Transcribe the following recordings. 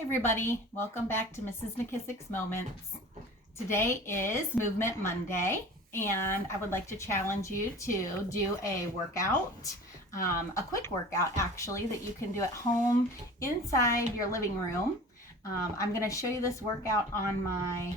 Hi everybody, welcome back to Mrs. McKissick's Moments. Today is Movement Monday and I would like to challenge you to do a workout, a quick workout actually, that you can do at home inside your living room. I'm going to show you this workout on my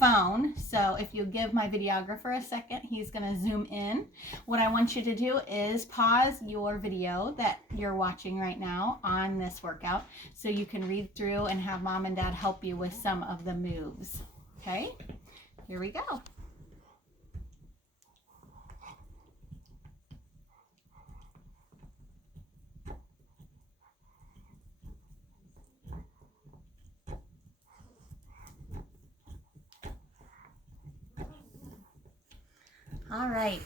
phone, so if you give my videographer a second, he's going to zoom in. What I want you to do is pause your video that you're watching right now on this workout so you can read through and have mom and dad help you with some of the moves. Okay, here we go. All right.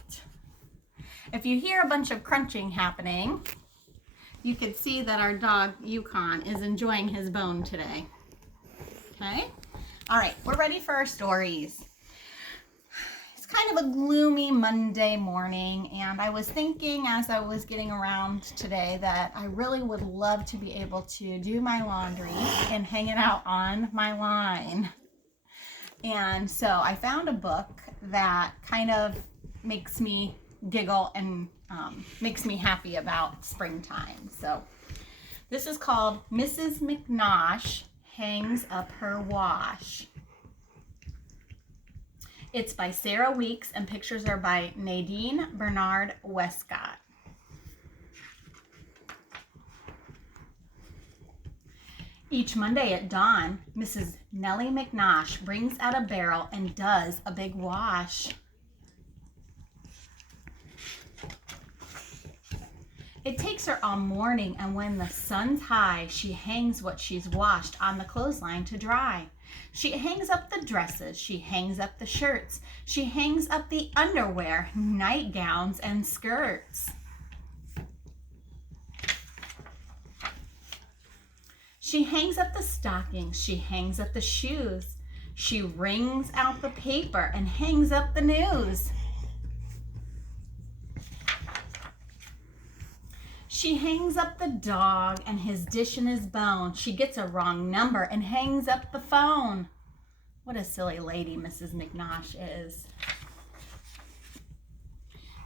If you hear a bunch of crunching happening, you can see that our dog Yukon is enjoying his bone today. Okay? All right, we're ready for our stories. It's kind of a gloomy Monday morning, and I was thinking as I was getting around today that I really would love to be able to do my laundry and hang it out on my line. And so I found a book that kind of makes me giggle and makes me happy about springtime. So this is called Mrs. McNosh Hangs Up Her Wash. It's by Sarah Weeks and pictures are by Nadine Bernard Westcott. Each Monday at dawn, Mrs. Nellie McNosh brings out a barrel and does a big wash. It takes her all morning, and when the sun's high, she hangs what she's washed on the clothesline to dry. She hangs up the dresses, she hangs up the shirts, she hangs up the underwear, nightgowns, and skirts. She hangs up the stockings, she hangs up the shoes, she wrings out the paper and hangs up the news. She hangs up the dog and his dish and his bone. She gets a wrong number and hangs up the phone. What a silly lady Mrs. McNosh is.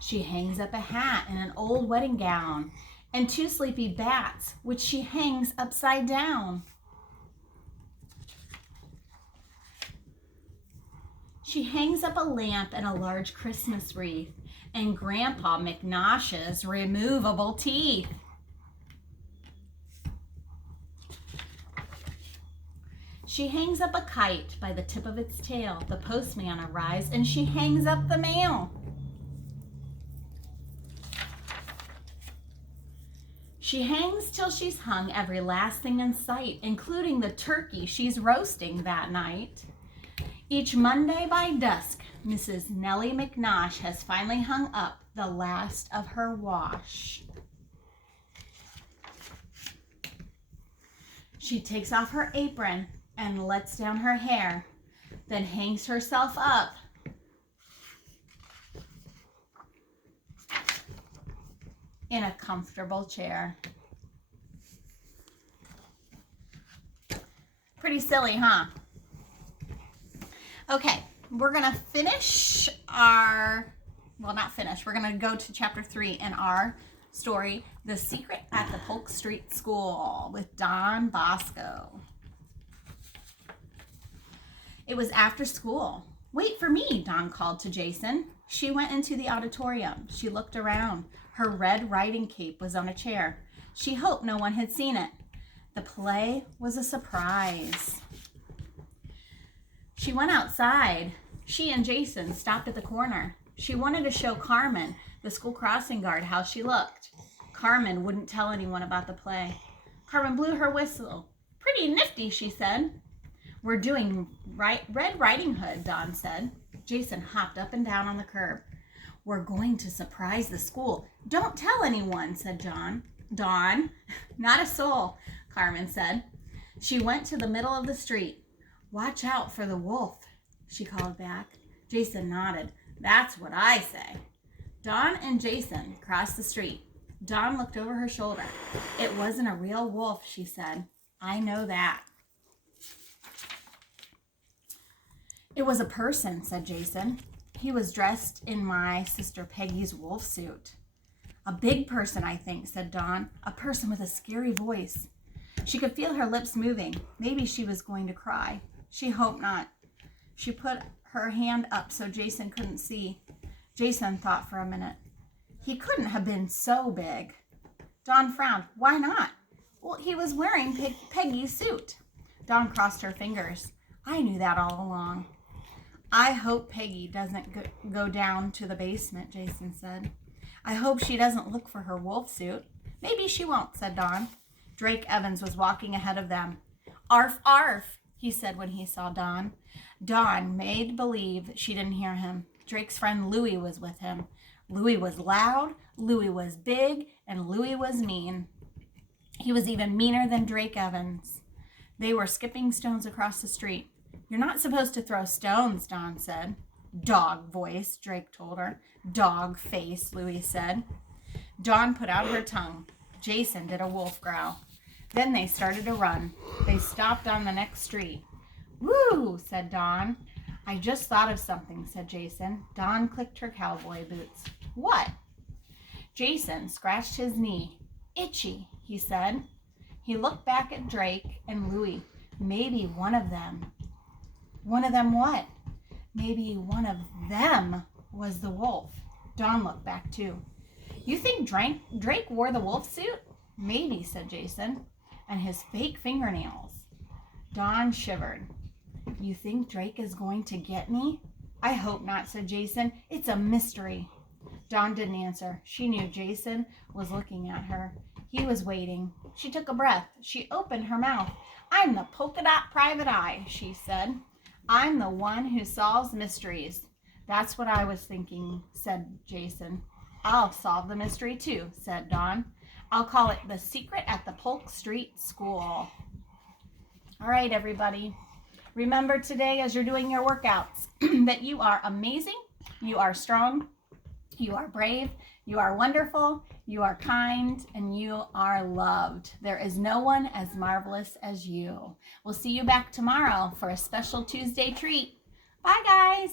She hangs up a hat and an old wedding gown and two sleepy bats, which she hangs upside down. She hangs up a lamp and a large Christmas wreath and Grandpa McNosh's removable teeth. She hangs up a kite by the tip of its tail. The postman arrives and she hangs up the mail. She hangs till she's hung every last thing in sight, including the turkey she's roasting that night. Each Monday by dusk, Mrs. Nellie McNosh has finally hung up the last of her wash. She takes off her apron and lets down her hair, then hangs herself up in a comfortable chair. Pretty silly, huh? Okay, we're gonna finish we're gonna go to chapter 3 in our story, The Secret at the Polk Street School with Don Bosco. It was after school. Wait for me, Don called to Jason. She went into the auditorium. She looked around. Her red riding cape was on a chair. She hoped no one had seen it. The play was a surprise. She went outside. She and Jason stopped at the corner. She wanted to show Carmen, the school crossing guard, how she looked. Carmen wouldn't tell anyone about the play. Carmen blew her whistle. Pretty nifty, she said. We're doing Red Riding Hood, Don said. Jason hopped up and down on the curb. We're going to surprise the school. Don't tell anyone, said Dawn. Not a soul, Carmen said. She went to the middle of the street. Watch out for the wolf, she called back. Jason nodded. That's what I say. Dawn and Jason crossed the street. Dawn looked over her shoulder. It wasn't a real wolf, she said. I know that. It was a person, said Jason. He was dressed in my sister Peggy's wolf suit. A big person, I think, said Dawn. A person with a scary voice. She could feel her lips moving. Maybe she was going to cry. She hoped not. She put her hand up so Jason couldn't see. Jason thought for a minute. He couldn't have been so big. Dawn frowned. Why not? Well, he was wearing Peggy's suit. Dawn crossed her fingers. I knew that all along. I hope Peggy doesn't go down to the basement, Jason said. I hope she doesn't look for her wolf suit. Maybe she won't, said Dawn. Drake Evans was walking ahead of them. Arf, arf, he said when he saw Dawn. Dawn made believe she didn't hear him. Drake's friend Louie was with him. Louie was loud, Louie was big, and Louie was mean. He was even meaner than Drake Evans. They were skipping stones across the street. You're not supposed to throw stones, Dawn said. Dog voice, Drake told her. Dog face, Louie said. Dawn put out her tongue. Jason did a wolf growl. Then they started to run. They stopped on the next street. Woo, said Dawn. I just thought of something, said Jason. Dawn clicked her cowboy boots. What? Jason scratched his knee. Itchy, he said. He looked back at Drake and Louie. Maybe one of them. One of them what? Maybe one of them was the wolf. Dawn looked back too. You think Drake wore the wolf suit? Maybe, said Jason. And his fake fingernails. Dawn shivered. You think Drake is going to get me? I hope not, said Jason. It's a mystery. Dawn didn't answer. She knew Jason was looking at her. He was waiting. She took a breath. She opened her mouth. I'm the polka dot private eye, she said. I'm the one who solves mysteries. That's what I was thinking, said Jason. I'll solve the mystery too, said Dawn. I'll call it The Secret at the Polk Street School. All right, everybody. Remember today as you're doing your workouts that you are amazing, you are strong, you are brave, you are wonderful, you are kind, and you are loved. There is no one as marvelous as you. We'll see you back tomorrow for a special Tuesday treat. Bye, guys.